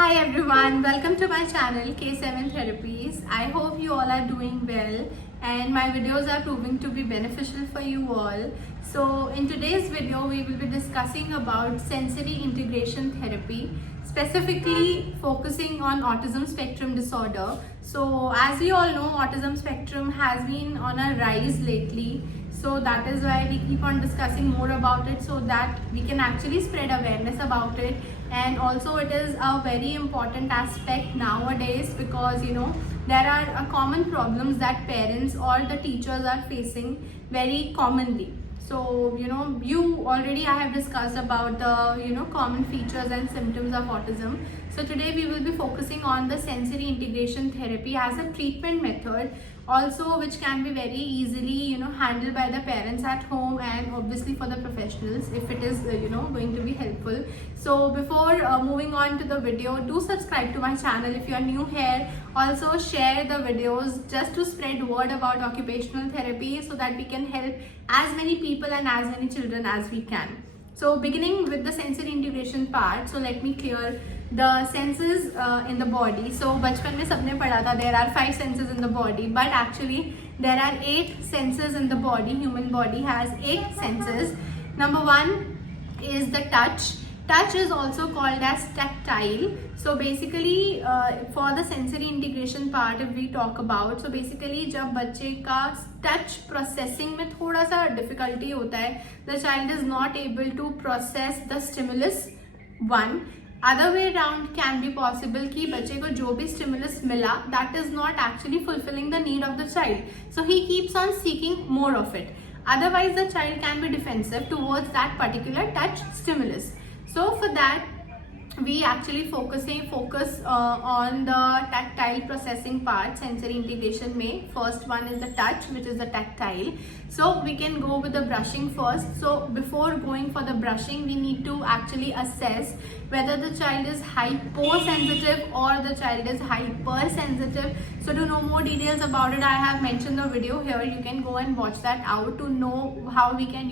Hi everyone, welcome to my channel K7 Therapies. I hope you all are doing well and my videos are proving to be beneficial for you all. So in today's video we will be discussing about sensory integration therapy, specifically focusing on autism spectrum disorder. So as we all know, autism spectrum has been on a rise lately. So that is why we keep on discussing more about it so that we can actually spread awareness about it. And also it is a very important aspect nowadays because there are common problems that parents or the teachers are facing very commonly. So you already I have discussed about the common features and symptoms of autism. So today we will be focusing on the sensory integration therapy as a treatment method, also which can be very easily handled by the parents at home and obviously for the professionals if it is going to be helpful. So before moving on to the video, do subscribe to my channel if you are new here. Also share the videos just to spread word about occupational therapy so that we can help as many people and as many children as we can. So beginning with the sensory integration part, so let me clear the senses in the body. So बचपन में सबने पढ़ा था there are 5 senses in the body, but actually there are 8 senses in the body. Human body has 8 senses. Number 1 is the touch. Touch is also called as tactile. So basically for the sensory integration part if we talk about, so basically जब बच्चे का touch processing में थोड़ा सा difficulty होता है, the child is not able to process the stimulus. One, other way around can be possible कि बच्चे को जो भी stimulus मिला that is not actually fulfilling the need of the child, so he keeps on seeking more of it. Otherwise the child can be defensive towards that particular touch stimulus. So for that we actually focus on the tactile processing part. Sensory integration में first one is the touch, which is the tactile. So we can go with the brushing first. So before going for the brushing we need to actually assess whether the child is hyposensitive or the child is hypersensitive. So to know more details about it, I have mentioned the video here. You can go and watch that out to know how we can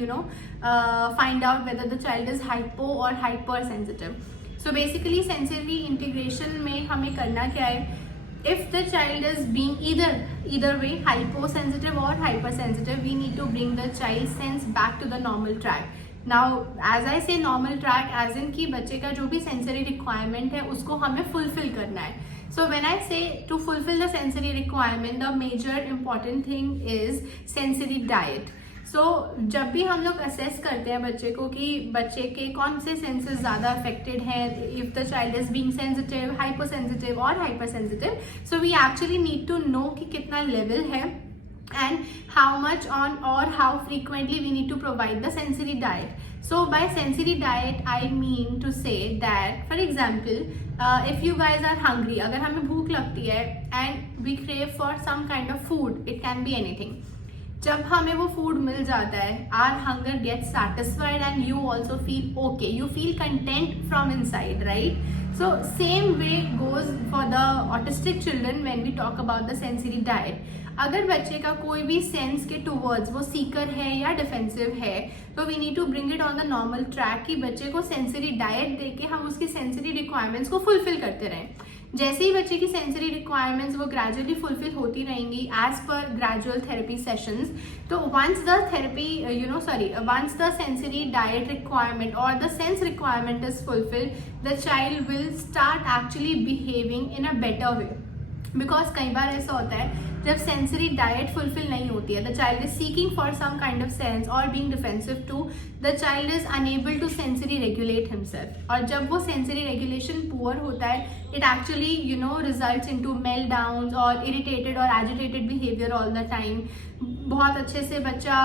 find out whether the child is hypo or hypersensitive. So basically sensory integration में हमें करना क्या है? If the child is being either way hyposensitive or hypersensitive, we need to bring the child's sense back to the normal track. Now as I say normal track as in कि बच्चे का जो भी sensory requirement है उसको हमें fulfill करना है. So when I say to fulfill the sensory requirement, the major important thing is sensory diet. So जब भी हम लोग assess करते हैं बच्चे को कि बच्चे के कौन से senses ज़्यादा affected हैं, if the child is being sensitive, hypersensitive or hypersensitive, so we actually need to know कि कितना level है and how much on or how frequently we need to provide the sensory diet. So by sensory diet I mean to say that for example if you guys are hungry, अगर हमें भूख लगती है and we crave for some kind of food, it can be anything. जब हमें वो food मिल जाता है our hunger gets satisfied and you also feel okay, you feel content from inside, right? So same way goes for the autistic children when we talk about the sensory diet. अगर बच्चे का कोई भी sense के towards वो सीकर है या defensive है तो we need to bring it on the normal track कि बच्चे को सेंसरी डाइट देके हम उसकी सेंसरी रिक्वायरमेंट्स को फुलफिल करते रहें. जैसे ही बच्चे की सेंसरी रिक्वायरमेंट्स वो ग्रेजुअली फुलफिल होती रहेंगी as per gradual therapy sessions, तो once the therapy once the sensory diet requirement और the sense requirement is fulfilled the child will start actually behaving in a better way. Because कई बार ऐसा होता है जब सेंसरी डाइट फुलफिल नहीं होती है, the child is seeking for some kind of sense और being defensive to, the child is unable to sensory regulate himself. और जब वो सेंसरी रेगुलेशन पुअर होता है it actually results into meltdowns or irritated or agitated behavior all the time. बहुत अच्छे से बच्चा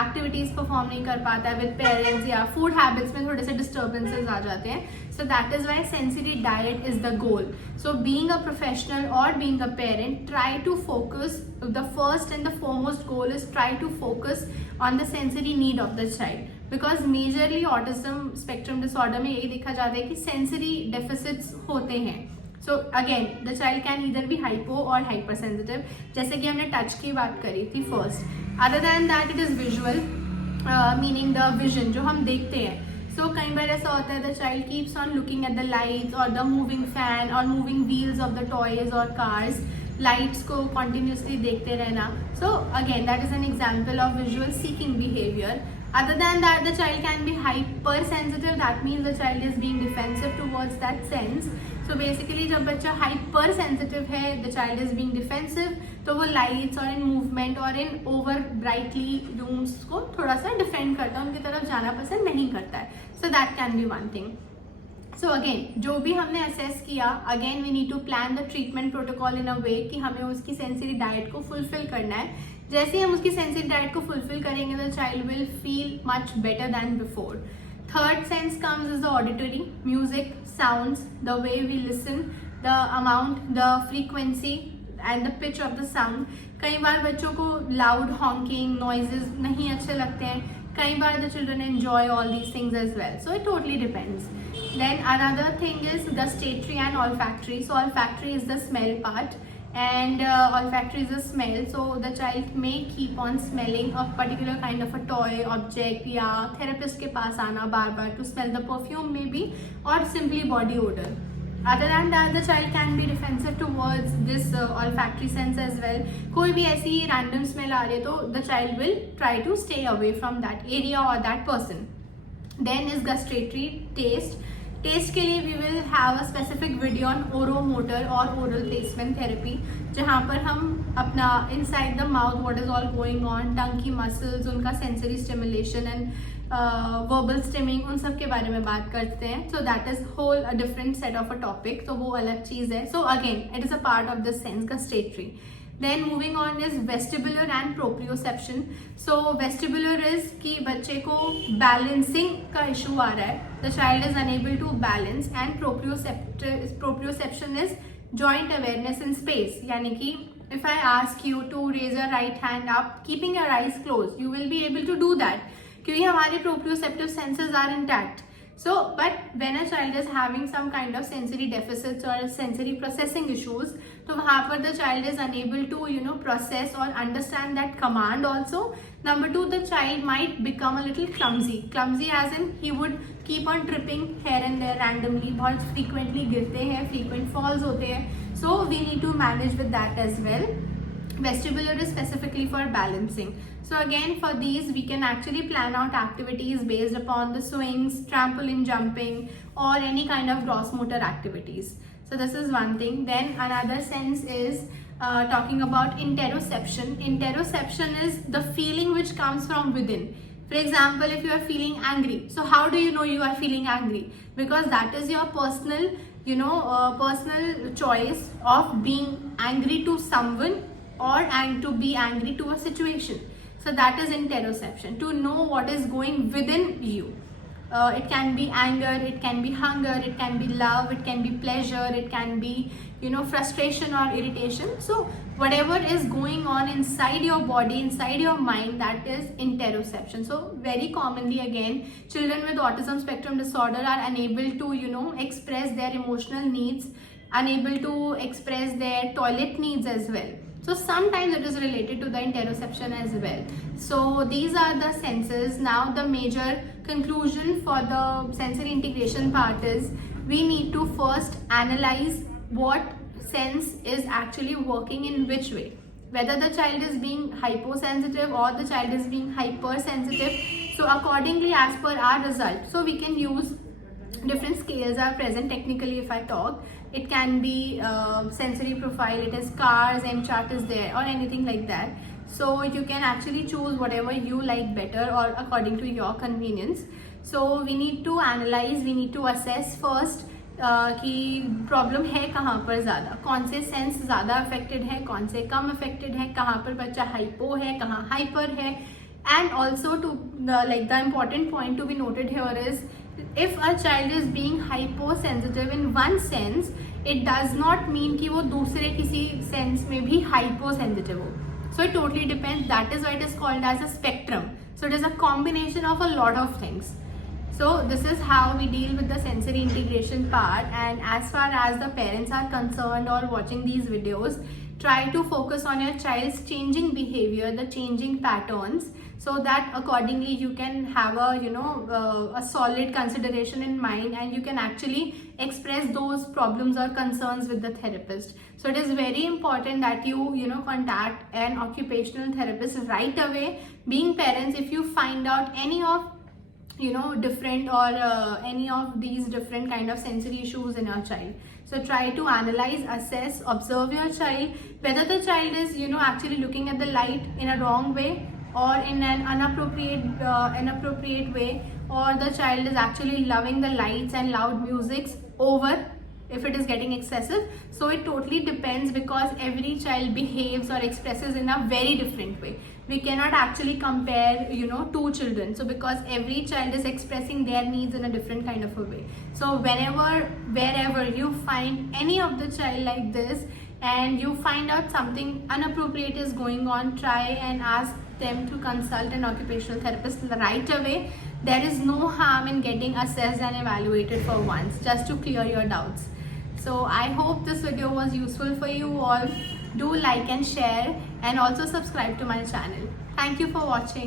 एक्टिविटीज परफॉर्म नहीं कर पाता है विद पेरेंट्स या फूड हैबिट्स में थोड़े से डिस्टर्बेंसेस आ जाते हैं. So that is why sensory diet is the goal. So being a professional और being a parent, try to focus, the first and the foremost goal is try to focus on the sensory need of the child. Because majorly autism spectrum disorder में यही देखा जाता है कि sensory deficits होते हैं. So again the child can either be hypo और hyper sensitive, जैसे कि हमने टच की बात करी थी first. Other than that it is visual, meaning the vision जो हम देखते हैं. सो कई बार ऐसा होता है the child keeps on looking at the lights और द मूविंग फैन और moving wheels of the toys और कार्स, लाइट्स को कॉन्टिन्यूसली देखते रहना. So again that is an example of visual seeking behaviour. Other than that, the child can be hypersensitive. That means the child is being defensive towards that sense. So basically, जब बच्चा hypersensitive है, the child is being defensive, तो वो lights और in movement और in over brightly rooms को थोड़ा सा defend करता है, उनकी तरफ जाना पसंद नहीं करता है. So that can be one thing. So again, जो भी हमने assess किया, again we need to plan the treatment protocol in a way कि हमें उसकी sensory diet को fulfill करना है. जैसे ही हम उसकी सेंसिटिव डाइट को फुलफिल करेंगे the child will feel much better than before. Third sense comes is the auditory, music, sounds, the way we listen, the amount, the frequency and the pitch of the sound. कई बार बच्चों को loud honking noises नहीं अच्छे लगते हैं, कई बार the children enjoy all these things as well. So it totally depends. Then another thing is gustatory and olfactory. So olfactory is the smell part and olfactory is a smell. So the child may keep on smelling a particular kind of a toy, object या therapist के पास आना बार बार to smell the perfume maybe or simply body odor. Other than that, the child can be defensive towards this olfactory sense as well. कोई भी ऐसी random smell आ रही है तो the child will try to stay away from that area or that person. Then is gustatory, taste. Taste के लिए we will have a specific video on oromotor और oral placement therapy, जहाँ पर हम अपना inside the mouth what is all going on, tongue की muscles, उनका sensory stimulation and verbal stimming, उन सब के बारे में बात करते हैं. So that is whole a different set of a topic, तो वो अलग चीज़ है. So again it is a part of this sense gustatory. Then moving on is vestibular and proprioception. So vestibular is कि बच्चे को balancing का issue आ रहा है, the child is unable to balance, and proprioception is joint awareness in space. यानी कि if I ask you to raise your right hand up, keeping your eyes closed, you will be able to do that क्योंकि हमारे proprioceptive senses are intact. So, but when a child is having some kind of sensory deficits or sensory processing issues, तो वहाँ पर the child is unable to process or understand that command also. Number two, the child might become a little clumsy. Clumsy as in he would keep on tripping here and there randomly. बहुत frequently गिरते हैं, frequent falls होते हैं. So we need to manage with that as well. Vestibular is specifically for balancing. So again, for these we can actually plan out activities based upon the swings, trampoline jumping or any kind of gross motor activities. So this is one thing. Then another sense is talking about interoception. Interoception is the feeling which comes from within. For example, if you are feeling angry, so how do you know you are feeling angry? Because that is your personal, personal choice of being angry to someone or to be angry to a situation. So that is interoception, to know what is going within you. It can be anger, it can be hunger, it can be love, it can be pleasure, it can be frustration or irritation. So whatever is going on inside your body, inside your mind, that is interoception. So very commonly again, children with autism spectrum disorder are unable to express their emotional needs, unable to express their toilet needs as well. So sometimes it is related to the interoception as well. So these are the senses. Now the major conclusion for the sensory integration part is we need to first analyze what sense is actually working in which way. Whether the child is being hyposensitive or the child is being hypersensitive. So accordingly as per our result. So we can use different scales are present technically if I talk. It can be sensory profile, it is cars and chart is there or anything like that. So you can actually choose whatever you like better or according to your convenience. So we need to analyze, we need to assess first कि problem है कहाँ पर ज़्यादा, कौन से sense ज़्यादा affected है, कौन से कम अफेक्टेड है, कहाँ पर बच्चा हाइपो है, कहाँ हाइपर है. And also to the important point to be noted here is if a child is being hyposensitive in one sense, it does not mean कि वो दूसरे किसी sense में भी hyposensitive हो. So it totally depends. That is why it is called as a spectrum. So it is a combination of a lot of things. So this is how we deal with the sensory integration part. And as far as the parents are concerned or watching these videos, try to focus on your child's changing behavior, the changing patterns, so that accordingly you can have a solid consideration in mind, and you can actually express those problems or concerns with the therapist. So it is very important that you contact an occupational therapist right away. Being parents, if you find out any of different or any of these different kind of sensory issues in your child, so try to analyze, assess, observe your child, whether the child is actually looking at the light in a wrong way or in an inappropriate way, or the child is actually loving the lights and loud musics over if it is getting excessive. So it totally depends, because every child behaves or expresses in a very different way. We cannot actually compare two children, so because every child is expressing their needs in a different kind of a way. So wherever you find any of the child like this and you find out something inappropriate is going on, try and ask them to consult an occupational therapist right away. There is no harm in getting assessed and evaluated for once, just to clear your doubts. So I hope this video was useful for you all. Do like and share, and also subscribe to my channel. Thank you for watching.